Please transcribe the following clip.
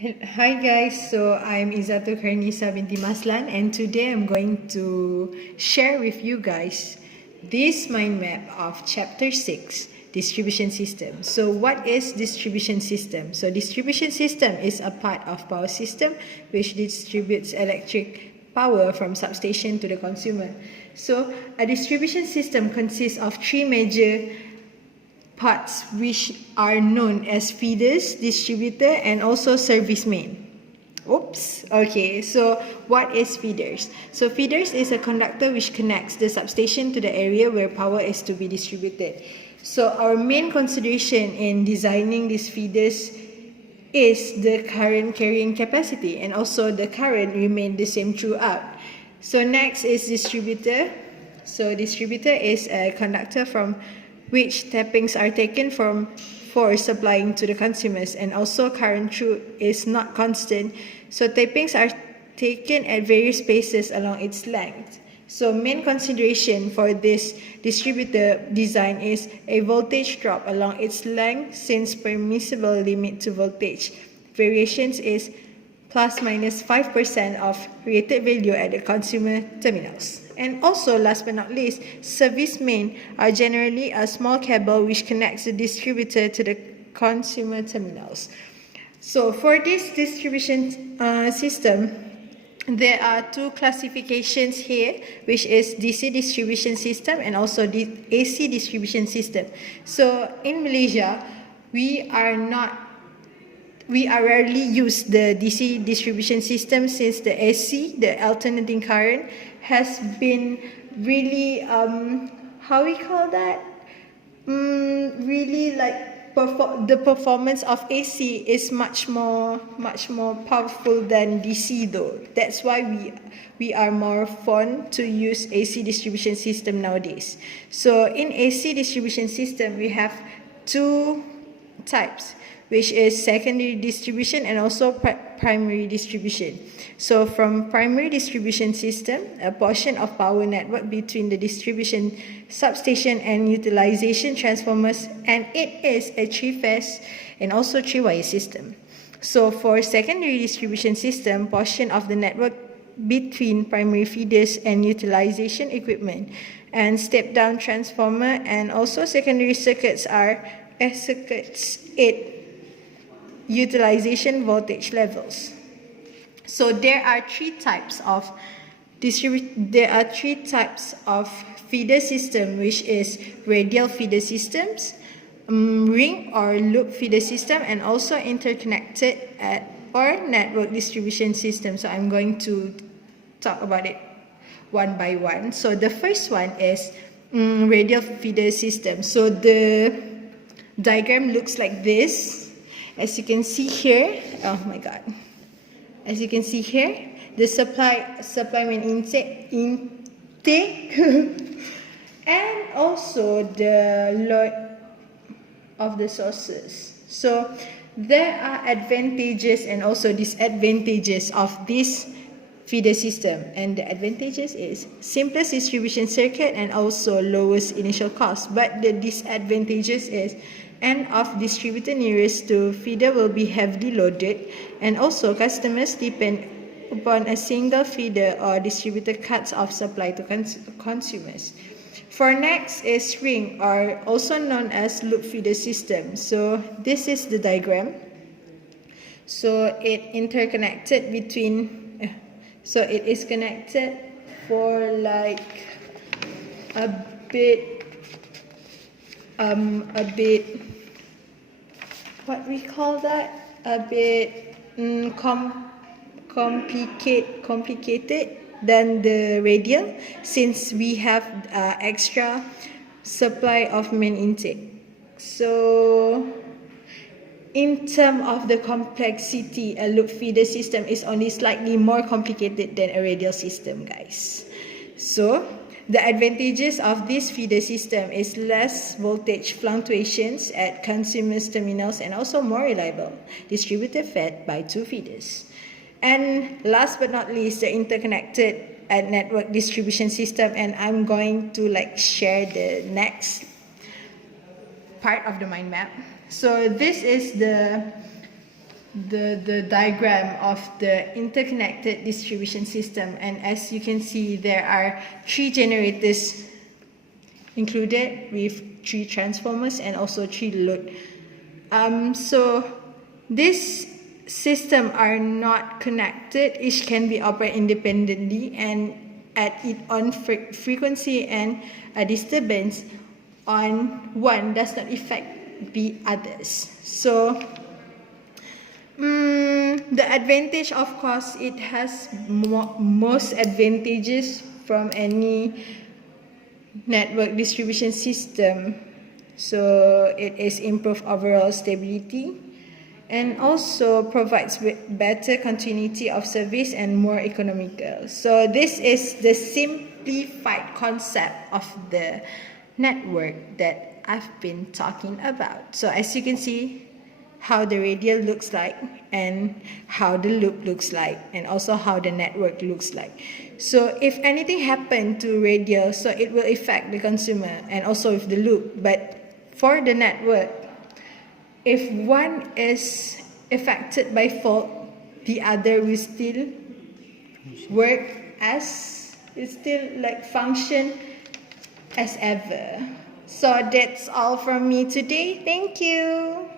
Hi guys, so I'm Izzatul Karnisa binti Maslan, and today I'm going to share with you guys this mind map of chapter 6, distribution system. So what is distribution system? So distribution system is a part of power system which distributes electric power from substation to the consumer. So a distribution system consists of three major parts which are known as feeders, distributor, and also service main. Oops. Okay, so what is feeders? So feeders is a conductor which connects the substation to the area where power is to be distributed. So our main consideration in designing these feeders is the current carrying capacity, and also the current remain the same throughout. So next is distributor. So distributor is a conductor from which tappings are taken from for supplying to the consumers, and also current through is not constant, so tappings are taken at various spaces along its length. So main consideration for this distributor design is a voltage drop along its length, since permissible limit to voltage variations is plus minus 5% of rated value at the consumer terminals. And also, last but not least, service main are generally a small cable which connects the distributor to the consumer terminals. So for this distribution system, there are two classifications here, which is DC distribution system and also the AC distribution system. So in Malaysia, we rarely use the DC distribution system, since the AC, the alternating current, has been really how we call that? Really like the performance of AC is much more powerful than DC though. That's why we are more fond to use AC distribution system nowadays. So in AC distribution system, we have two types, which is secondary distribution and also primary distribution. So from primary distribution system, a portion of power network between the distribution substation and utilization transformers, and it is a three-phase and also three-wire system. So for secondary distribution system, portion of the network between primary feeders and utilization equipment and step-down transformer, and also secondary circuits are circuits 8 utilization voltage levels. So there are three types of feeder system, which is radial feeder systems, ring or loop feeder system, and also interconnected or network distribution system. So I'm going to talk about it one by one. So the first one is radial feeder system. So the diagram looks like this. As you can see here, oh my god. As you can see here, the supply main intake and also the load of the sources. So there are advantages and also disadvantages of this feeder system, and the advantages is simplest distribution circuit and also lowest initial cost, but the disadvantages is end of distributor nearest to feeder will be heavily loaded, and also customers depend upon a single feeder or distributor cuts off supply to consumers. For next is ring, or also known as loop feeder system. So this is the diagram. So it interconnected between, so it is connected for like a bit what we call that, a bit complicated than the radial, since we have extra supply of main intake. So in terms of the complexity, a loop feeder system is only slightly more complicated than a radial system, guys. So the advantages of this feeder system is less voltage fluctuations at consumers' terminals, and also more reliable distributor fed by two feeders. And last but not least, the interconnected network distribution system, and I'm going to share the next part of the mind map. So this is the the diagram of the interconnected distribution system, and as you can see, there are 3 generators included with 3 transformers and also 3 load. So this system are not connected. Each can be operated independently and at its own frequency, and a disturbance on one does not affect the others. So the advantage, of course, it has most advantages from any network distribution system. So it is improved overall stability and also provides better continuity of service and more economical. So this is the simplified concept of the network that I've been talking about. So as you can see, how the radial looks like and how the loop looks like, and also how the network looks like. So if anything happened to radial, so it will affect the consumer and also with the loop. But for the network, if one is affected by fault, the other will still work as, it still like function as ever. So that's all from me today. Thank you.